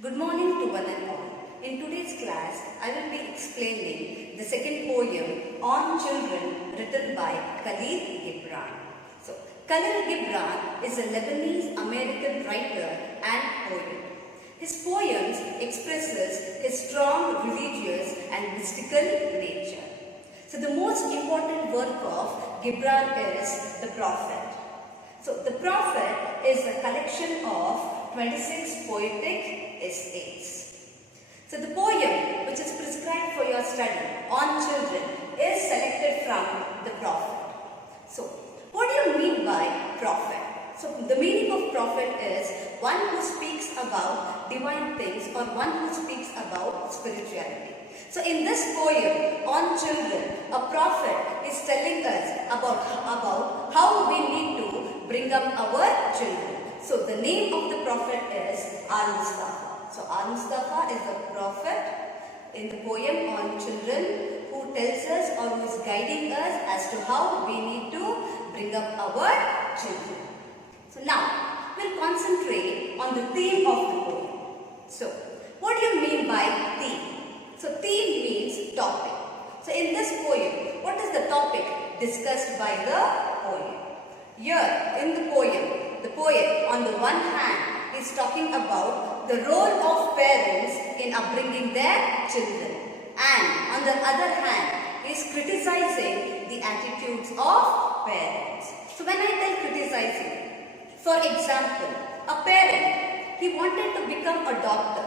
Good morning to one and all. In today's class, I will be explaining the second poem on children written by Khalil Gibran. So, Khalil Gibran is a Lebanese-American writer and poet. His poems expresses his strong religious and mystical nature. So, the most important work of Gibran is The Prophet. So, The Prophet is a collection of 26 poetic essays. So the poem which is prescribed for your study on children is selected from the Prophet. So what do you mean by prophet? So the meaning of prophet is one who speaks about divine things or one who speaks about spirituality. So in this poem on children, a prophet is telling us about how we need to bring up our children. So the name of the prophet is Al-Mustafa. So Al-Mustafa is a prophet in the poem on children who tells us or who is guiding us as to how we need to bring up our children. So now we'll concentrate on the theme of the poem. So what do you mean by theme? So theme means topic. So in this poem, what is the topic discussed by the poem? Here in the poet on the one hand is talking about the role of parents in upbringing their children, and on the other hand is criticizing the attitudes of parents. So when I tell criticizing, for example, a parent, he wanted to become a doctor,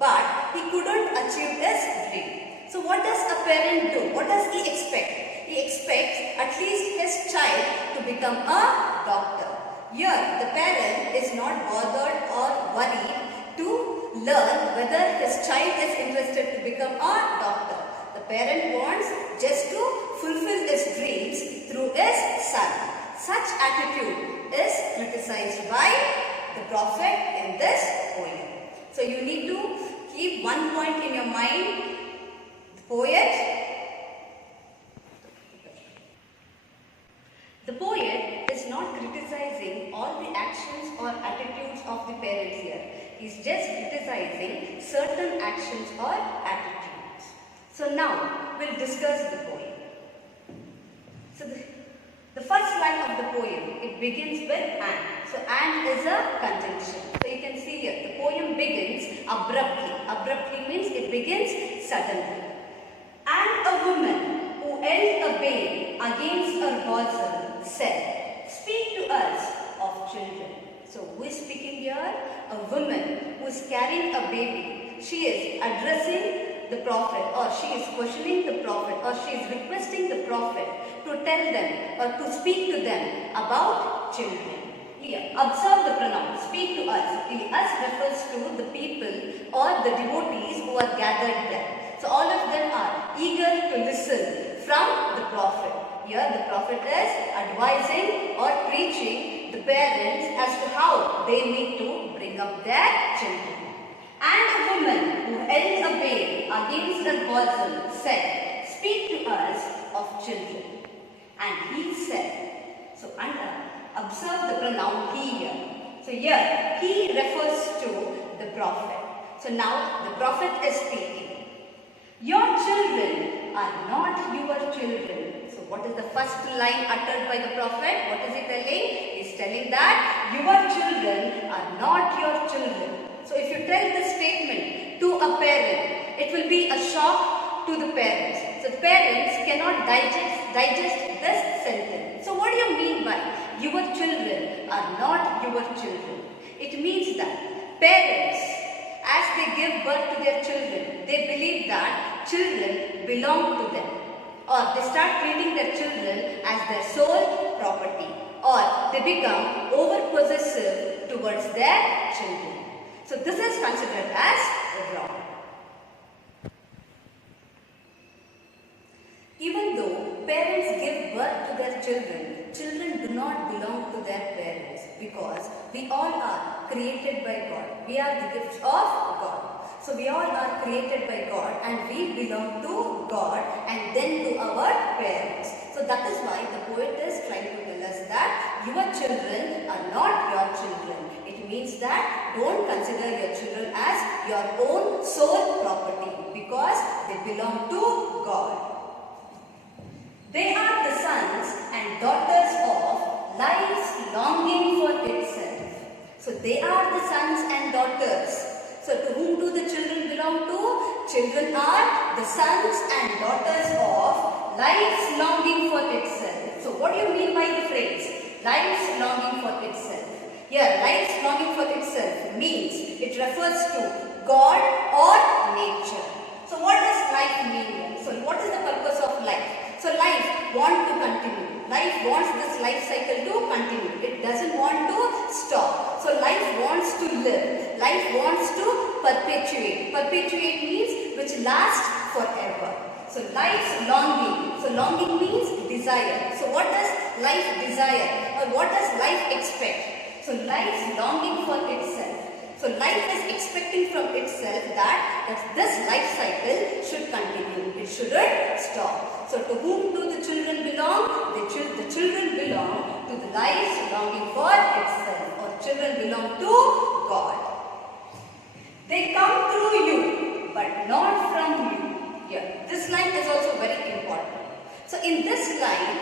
but he couldn't achieve his dream. So what does a parent do? What does he expect? He expects at least his child to become a doctor. Here, the parent is not bothered or worried to learn whether his child is interested to become a doctor. The parent wants just to fulfill his dreams through his son. Such attitude is criticized by the prophet in this poem. So you need to keep one point in your mind. The poet is not criticizing all the actions or attitudes of the parents here. He is just criticizing certain actions or attitudes. So now we'll discuss the poem. So the first line of the poem, it begins with and. So and is a conjunction. So you can see here the poem begins abruptly. Abruptly means it begins suddenly. And a woman who held a babe against her bosom said, "Speak to us of children." So who is speaking here? A woman who is carrying a baby. She is addressing the prophet, or she is questioning the prophet, or she is requesting the prophet to tell them or to speak to them about children. Here, observe the pronoun, speak to us. The us refers to the people or the devotees who are gathered there. So all of them are eager to listen from the prophet. Here the prophet is advising or preaching the parents as to how they need to bring up their children. And a woman who held a babe against her bosom said, "Speak to us of children." And he said, so observe the pronoun he here. So here he refers to the prophet. So now the prophet is speaking. Your children are not your children. So what is the first line uttered by the prophet? What is he telling? He is telling that your children are not your children. So if you tell this statement to a parent, it will be a shock to the parents. So the parents cannot digest this sentence. So what do you mean by your children are not your children? It means that parents, as they give birth to their children, they believe that children belong to them, or they start treating their children as their sole property, or they become over-possessive towards their children. So this is considered as wrong. Even though parents give birth to their children, children do not belong to their parents, because we all are created by God. We are the gifts of God. So we all are created by God, and we belong to God and then to our parents. So that is why the poet is trying to tell us that your children are not your children. It It means that don't consider your children as your own sole property because they belong to God. They are the sons and daughters of life's longing for itself. So they are the sons and daughters. So to whom do the children belong to? Children are the sons and daughters of life's longing for itself. So what do you mean by the phrase life's longing for itself? Here, life's longing for itself means it refers to God or nature. So what does life mean here? So what is the purpose of life? So life wants to continue. Life wants this life cycle to continue. It doesn't want to stop. So life wants to live. Life wants to perpetuate. Perpetuate means which lasts forever. So life's longing. So longing means desire. So what does life desire? Or what does life expect? So life's longing for itself. So life is expecting from itself that this life cycle should continue. It shouldn't stop. So to whom do the children belong? The children belong to the life's longing for itself, or children belong to God. They come through you but not from you. Here, this line is also very important. So in this line,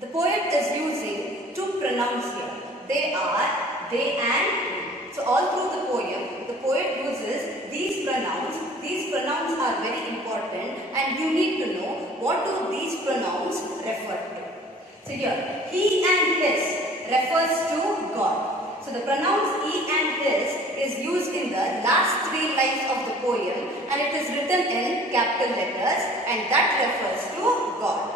the poet is using two pronouns here. They are, they and we. So all through the poem, the poet uses these pronouns. These pronouns are very important and you need to know what do these pronouns refer to. So here, he and his refers to God. So the pronouns he and his is used in the last three lines of the poem and it is written in capital letters and that refers to God.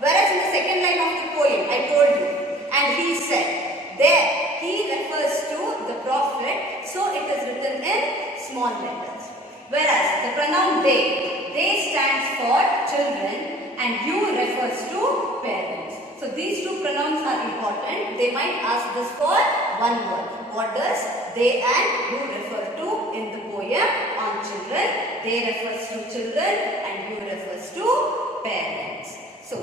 Whereas in the second line of the poem, I told you, and he said, there he refers to the prophet, so it is written in small letters. Whereas the pronoun they stands for children and you refers to parents. So these two pronouns are important. They might ask this for one word. What does they and you refer to in the poem on children? They refers to children and you refers to parents. So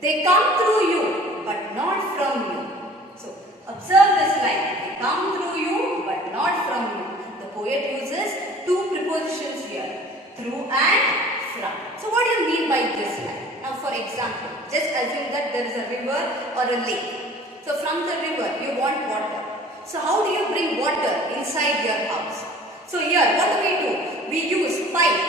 they come through you but not from you. So observe this line. They come through you but not from you. The poet uses two prepositions here. Through and from. So what do you mean by this line? Now for example, just assume that there is a river or a lake. So from the river you want water. So how do you bring water inside your house? So here what do? We use pipe.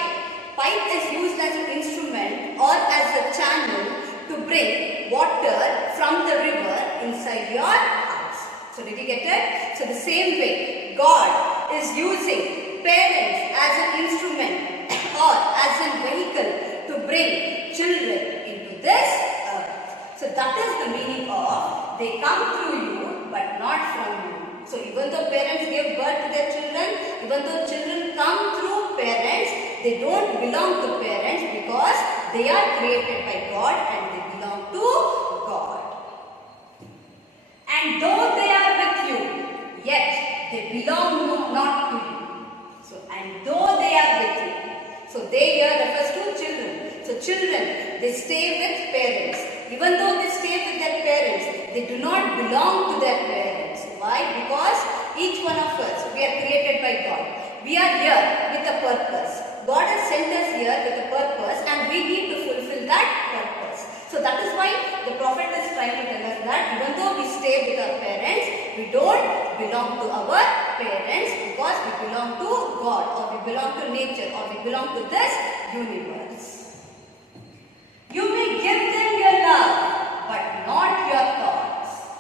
Pipe is used as an instrument or as a channel to bring water from the river inside your house. So did you get it? So the same way, God is using parents as an instrument or as a vehicle to bring children into this earth. So that is the meaning of they come through you but not from you. So even though parents give birth to their children, even though children come through parents, they don't belong to parents because they are created by God and they belong to God. And though they are with you, yet they belong not to you. So, and though they are with you. So, they here refers to children. So, children, they stay with parents. Even though they stay with their parents, they do not belong to their parents. Why? Because each one of us, we are created by God. We are here with a purpose. God has sent us here with a purpose and we need to fulfill that purpose. So that is why the prophet is trying to tell us that even though we stay with our parents, we don't belong to our parents because we belong to God or we belong to nature or we belong to this universe. You may give them your love but not your thoughts.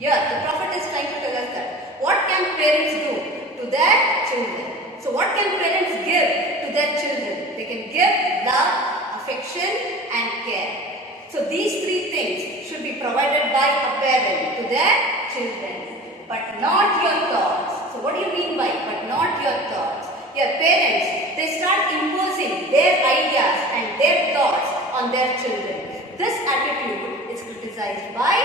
Here the prophet is trying to tell us that what can parents do to their children? So what can parents give to their children? They can give love, affection and care. So these three things should be provided by a parent to their children. But not your thoughts. So what do you mean by but not your thoughts? Your parents, they start imposing their ideas and their thoughts on their children. This attitude is criticized by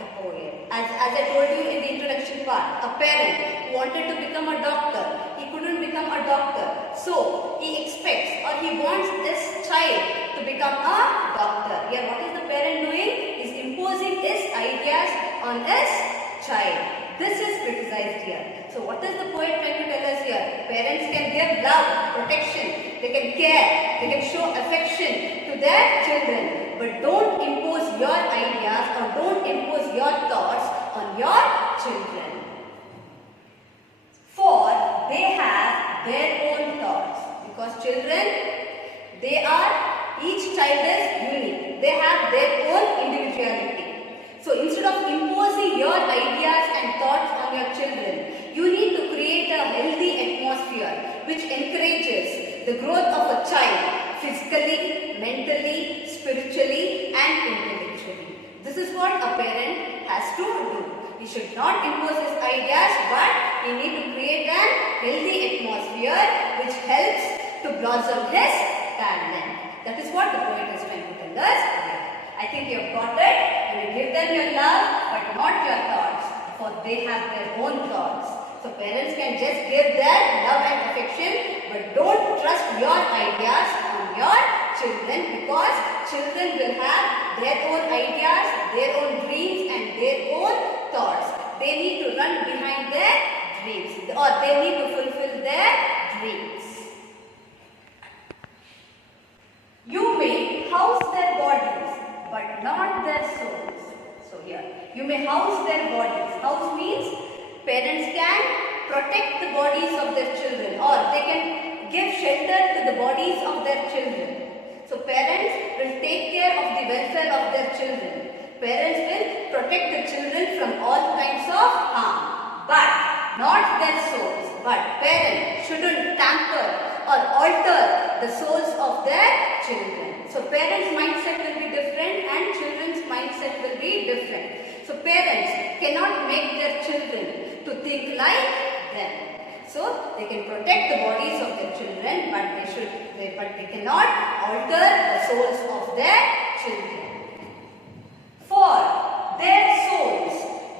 the poet. As I told you in the introduction part, a parent who wanted to become a doctor, he couldn't become a doctor. So he expects or he wants this child to become a doctor. Here what is the parent doing? Is imposing his ideas on his child. This is criticized here. So what is the poet trying to tell us here? Parents can give love, protection, they can care, they can show affection to their children. But don't impose your ideas or don't impose your thoughts on your children. For they have their own thoughts. Because children, each child is unique. They have their own individuality. So instead of imposing your ideas and thoughts on your children, you need to create a healthy atmosphere which encourages the growth of a child physically, mentally, spiritually and intellectually. This is what a parent has to do. He should not impose his ideas, but he needs to create a healthy atmosphere which helps to blossom his talent. That is what the poet is trying to tell us here. I think you have got it. You will give them your love, but not your thoughts, for they have their own thoughts. So parents can just give their love and affection, but don't trust your ideas on your children, because children will have their own ideas, their own dreams and their own thoughts. They need to run behind their dreams, or they need to fulfill their dreams. You may house their bodies, but not their souls. So here, you may house their bodies. House means parents can protect the bodies of their children, or they can give shelter to the bodies of their children. So parents will take care of the welfare of their children. Parents will protect the children from all kinds of harm, but not their souls. But parents shouldn't tamper or alter the souls of their children. So parents' mindset will be different and children's mindset will be different. So parents cannot make their children to think like them. So they can protect the bodies of their children, but they cannot alter the souls of their children. For their souls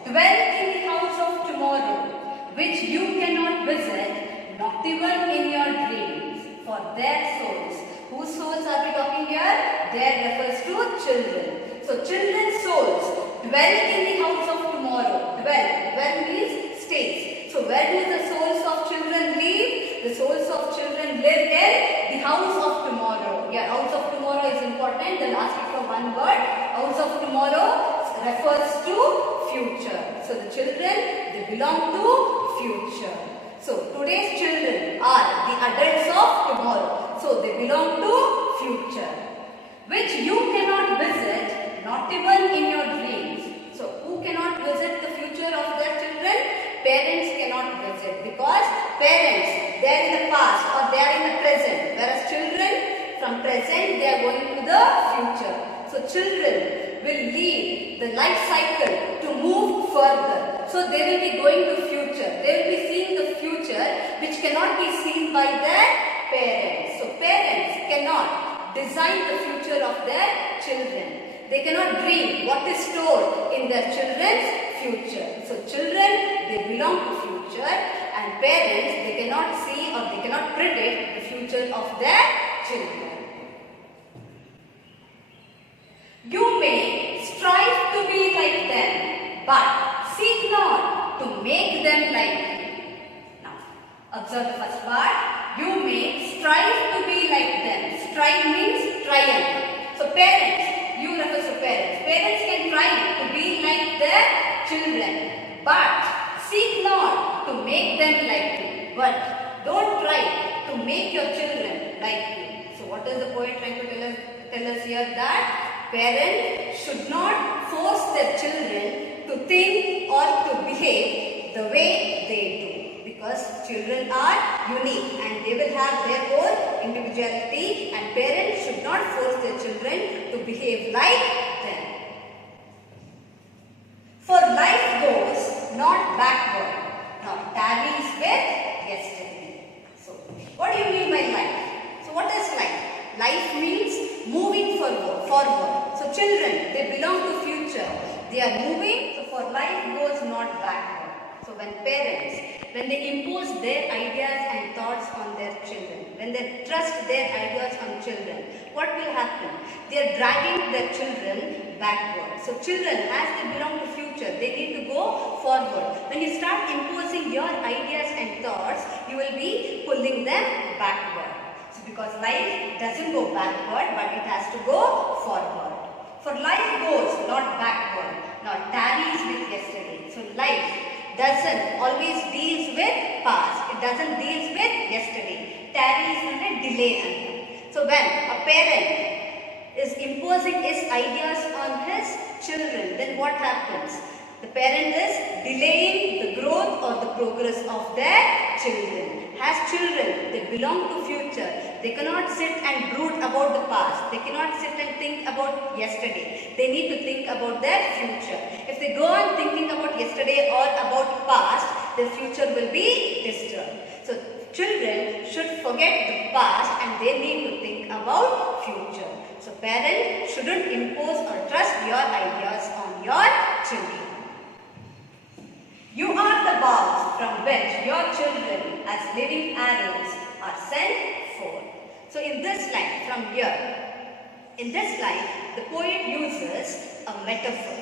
dwell in the house of tomorrow, which you cannot visit, not even in your dreams. For their souls. Whose souls are we talking here? There refers to children. So children's souls dwell in the house of tomorrow. Dwell means stays. So where do the souls of children live? The souls of children live in the house of tomorrow. Yeah, house of tomorrow is important. The last week for one word. House of tomorrow refers to future. So the children, they belong to future. So today's children are the adults of tomorrow. So they belong to future, which you cannot visit, not even in your dreams. So who cannot visit the future of their children? Parents cannot visit, because parents, they are in the past or they are in the present, whereas children from present they are going to the future. So children will lead the life cycle to move further. So they will be going to future. They will be seeing the future which cannot be seen by their parents. So parents cannot design the future of their children. They cannot dream what is stored in their children's future. So children, they belong to future, and parents, they cannot see or they cannot predict the future of their children. You may strive to be like them, but seek not to make them like you. Now, observe the first part. You may strive to be like them. Strive means triumph. So parents, you refer to parents. Parents can try to be like their children, but seek not to make them like you. But don't try to make your children like you. So what is the poet trying to tell us here? That parents should not force their children to think or to behave the way they do, because children are unique and they will have their own individuality, and parents should not force their children to behave like them. For life goes not backward, nor tarries with yesterday. So what do you mean by life? So what is life? Life means moving forward. So children, they belong to future. They are moving, so for life goes not backward. So when parents, when they impose their ideas and thoughts on their children, when they trust their ideas on children, what will happen? They are dragging their children backward. So children, as they belong to future, future. They need to go forward. When you start imposing your ideas and thoughts, you will be pulling them backward. So because life doesn't go backward, but it has to go forward. For life goes not backward, not tarries with yesterday. So life doesn't always deals with past. It doesn't deals with yesterday. Tarries and delay. So when a parent is imposing his ideas on his children, then what happens? The parent is delaying the growth or the progress of their children. As children, they belong to future. They cannot sit and brood about the past. They cannot sit and think about yesterday. They need to think about their future. If they go on thinking about yesterday or about past, their future will be disturbed. So children should forget the past and they need to think about future. So parents shouldn't impose or trust your ideas on your children. You are the bows from which your children as living arrows are sent forth. So in this line from here, in this line the poet uses a metaphor.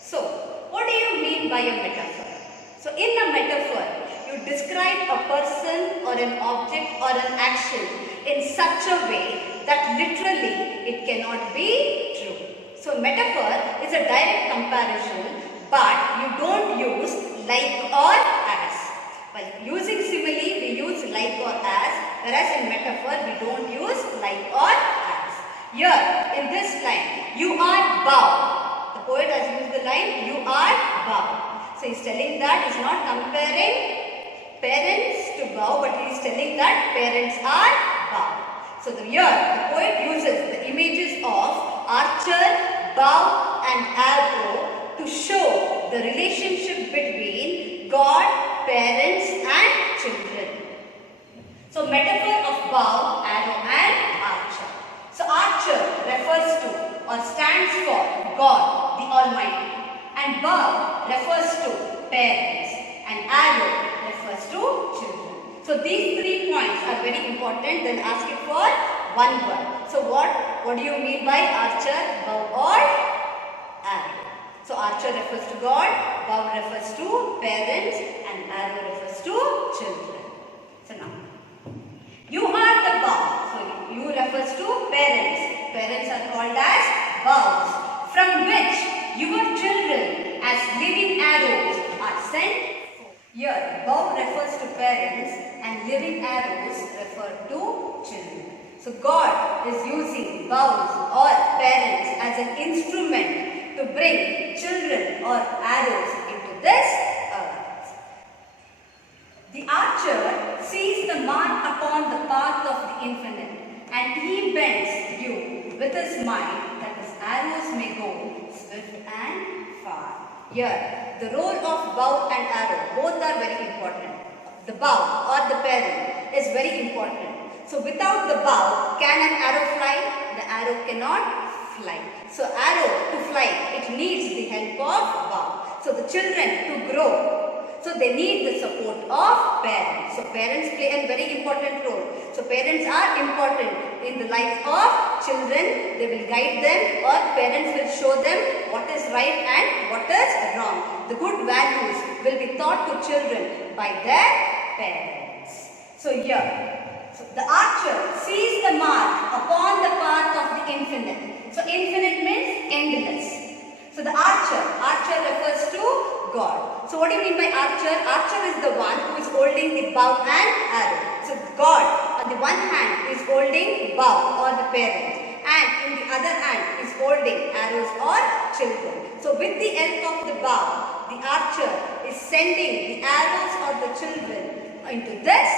So what do you mean by a metaphor? So in a metaphor, you describe a person or an object or an action in such a way that literally it cannot be true. So metaphor is a direct comparison, but you don't use like or as. While using simile, we use like or as, whereas in metaphor we don't use like or as. Here in this line, you are bow. The poet has used the line, you are bow. So he is telling that he is not comparing parents to bow, but he is telling that parents are bow. So here the poet uses the images of archer, bow and arrow to show the relationship between God, parents and children. So metaphor of bow, arrow and archer. So archer refers to or stands for God the Almighty, and bow refers to parents and arrow refers to children. So these 3 points are very important. Then ask it for one word. So what do you mean by archer, bow or arrow? So archer refers to God, bow refers to parents and arrow refers to children. So now, you are the bow. So you refers to parents. Parents are called as bows, from which your children as living arrows are sent. Here, bow refers to parents and living arrows refer to children. So God is using bows or parents as an instrument to bring children or arrows into this earth. The archer sees the mark upon the path of the infinite, and he bends you with his mind that his arrows may go swift and far. Here, the role of bow and arrow, both are very important. The bow or the parent is very important. So without the bow, can an arrow fly? The arrow cannot fly. So arrow to fly, it needs the help of bow. So the children to grow, so they need the support of parents. So parents play a very important role. So parents are important in the life of children. They will guide them, or parents will show them what is right and what is wrong. The good values will be taught to children by their parents. So here, the archer sees the mark upon the path of the infinite. So infinite means endless. So the archer refers to God. So what do you mean by archer? Archer is the one who is holding the bow and arrow. So God on the one hand is holding bow or the parent, and in the other hand is holding arrows or children. So with the help of the bow, the archer is sending the arrows or the children into this.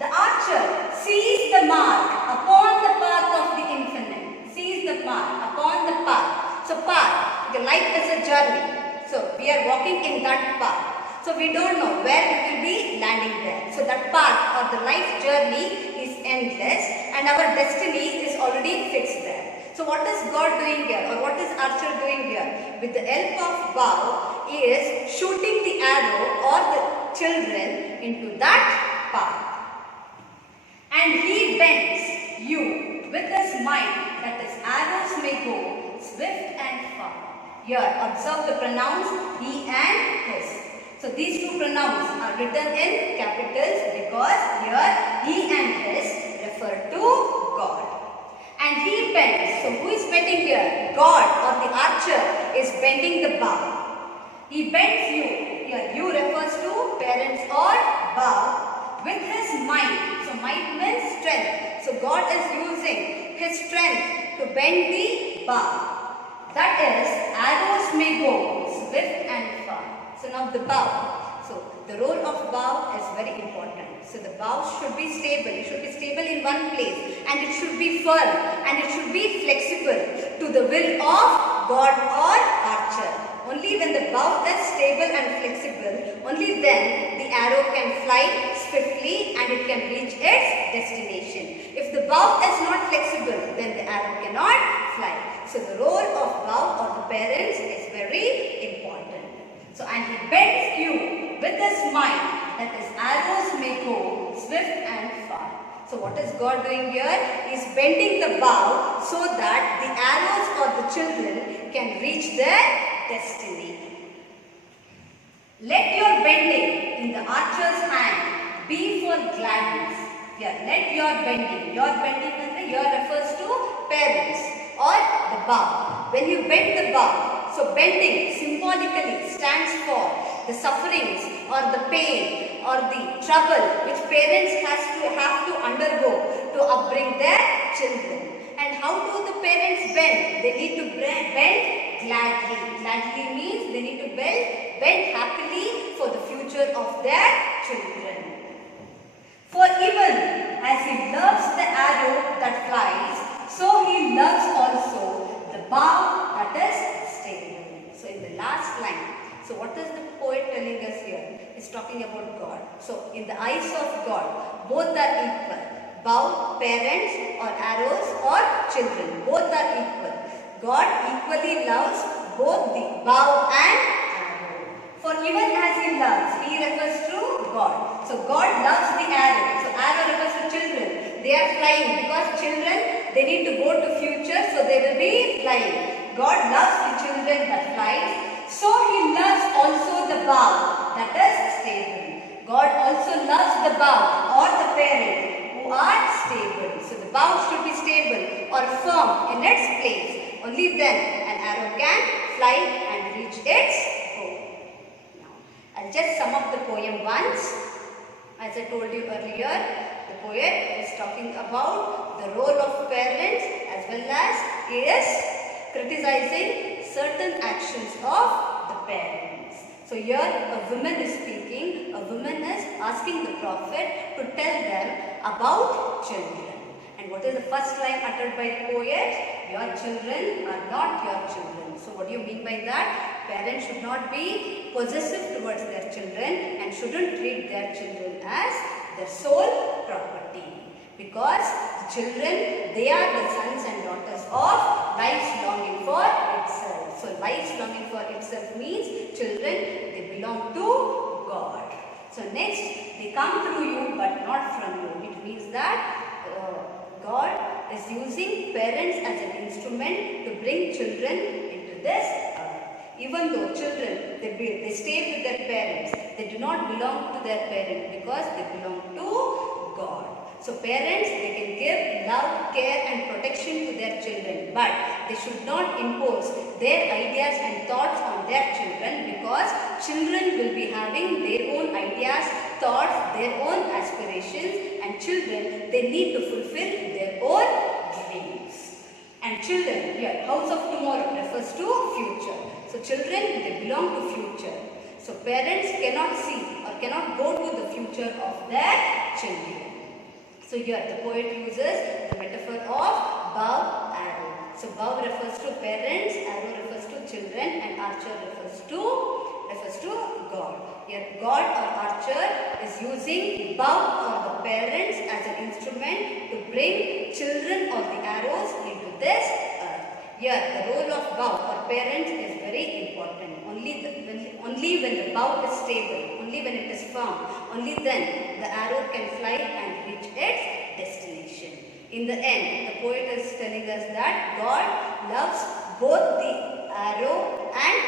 The archer sees the mark upon the path of the infinite. Sees the mark upon the path. So path, the life is a journey. So we are walking in that path. So we don't know where we will be landing there. So that path or the life journey is endless and our destiny is already fixed there. So what is God doing here, or what is archer doing here? With the help of bow, he is shooting the arrow or the children into that path. And he bends you with his mind that his arrows may go swift and far. Here, observe the pronouns he and his. So these two pronouns are written in capitals because here he and his refer to God. And he bends. So who is bending here? God, or the archer is bending the bow. He bends you. Here you refers to parents or bow with his might. So might means strength. So God is using his strength to bend the bow. That is, arrows may go swift and far. So now the bow. So the role of bow is very important. So the bow should be stable. It should be stable in one place, and it should be firm, and it should be flexible to the will of God or archer. Only when the bow is stable and flexible, only then the arrow can fly swiftly and it can reach its destination. If the bow is not flexible, then the arrow cannot fly. So the role of bow or the parents is very important. So and he bends you with his might, that is arrows may go swift and far. So what is God doing here? He is bending the bow so that the arrows or the children can reach their destiny. Let your bending in the archer's hand be for gladness. Here, let your bending here refers to parents or the bow. When you bend the bow, so bending symbolically stands for the sufferings or the pain or the trouble which parents have to undergo to upbring their children. And how do the parents bend? They need to bend gladly. Gladly means they need to bend happily for the future of their children. For even as he loves the arrow that flies, so he loves also the bow that is stable. So in the last line, so what is the poet telling us here? He's talking about God. So in the eyes of God, both are equal. Bow, parents or arrows or children, both are equal. God equally loves both the bow and arrow. For even as he loves, he refers to God. So God loves the arrow. So arrow refers to children. They are flying because children, they need to go to future, so they will be flying. God loves the children that flies. So he loves also the bow that is stable. God also loves the bow or the parent who are stable. So the bow should be stable or firm in its place. Only then an arrow can fly and reach its goal. Now, I'll just sum up the poem once. As I told you earlier, the poet is talking about the role of parents as well as he is criticizing certain actions of the parents. So here a woman is speaking, a woman is asking the prophet to tell them about children. And what is the first line uttered by the poet? Your children are not your children. So what do you mean by that? Parents should not be possessive towards their children and shouldn't treat their children as their sole property. Because the children, they are the sons and daughters of life's longing for itself. So life's longing for itself means children, they belong to God. So next, they come through you but not from you. It means that God is using parents as an instrument to bring children into this earth. Even though children, they stay with their parents, they do not belong to their parents because they belong to God. So parents, they can give love, care and protection to their children, but they should not impose their ideas and thoughts on their children because children will be having their own ideas, thoughts, their own aspirations, and children, they need to fulfill their own dreams. And children, here, house of tomorrow refers to future. So children, they belong to future. So parents cannot see or cannot go to the future of their children. So here the poet uses the metaphor of bow, arrow. So bow refers to parents, arrow refers to children, and archer refers to God. Here God or archer is using bow or the parents as an instrument to bring children or the arrows into this earth. Here the role of bow or parents is very important. Only when the bow is stable, only when it is firm, only then the arrow can fly and reach its destination. In the end, the poet is telling us that God loves both the arrow and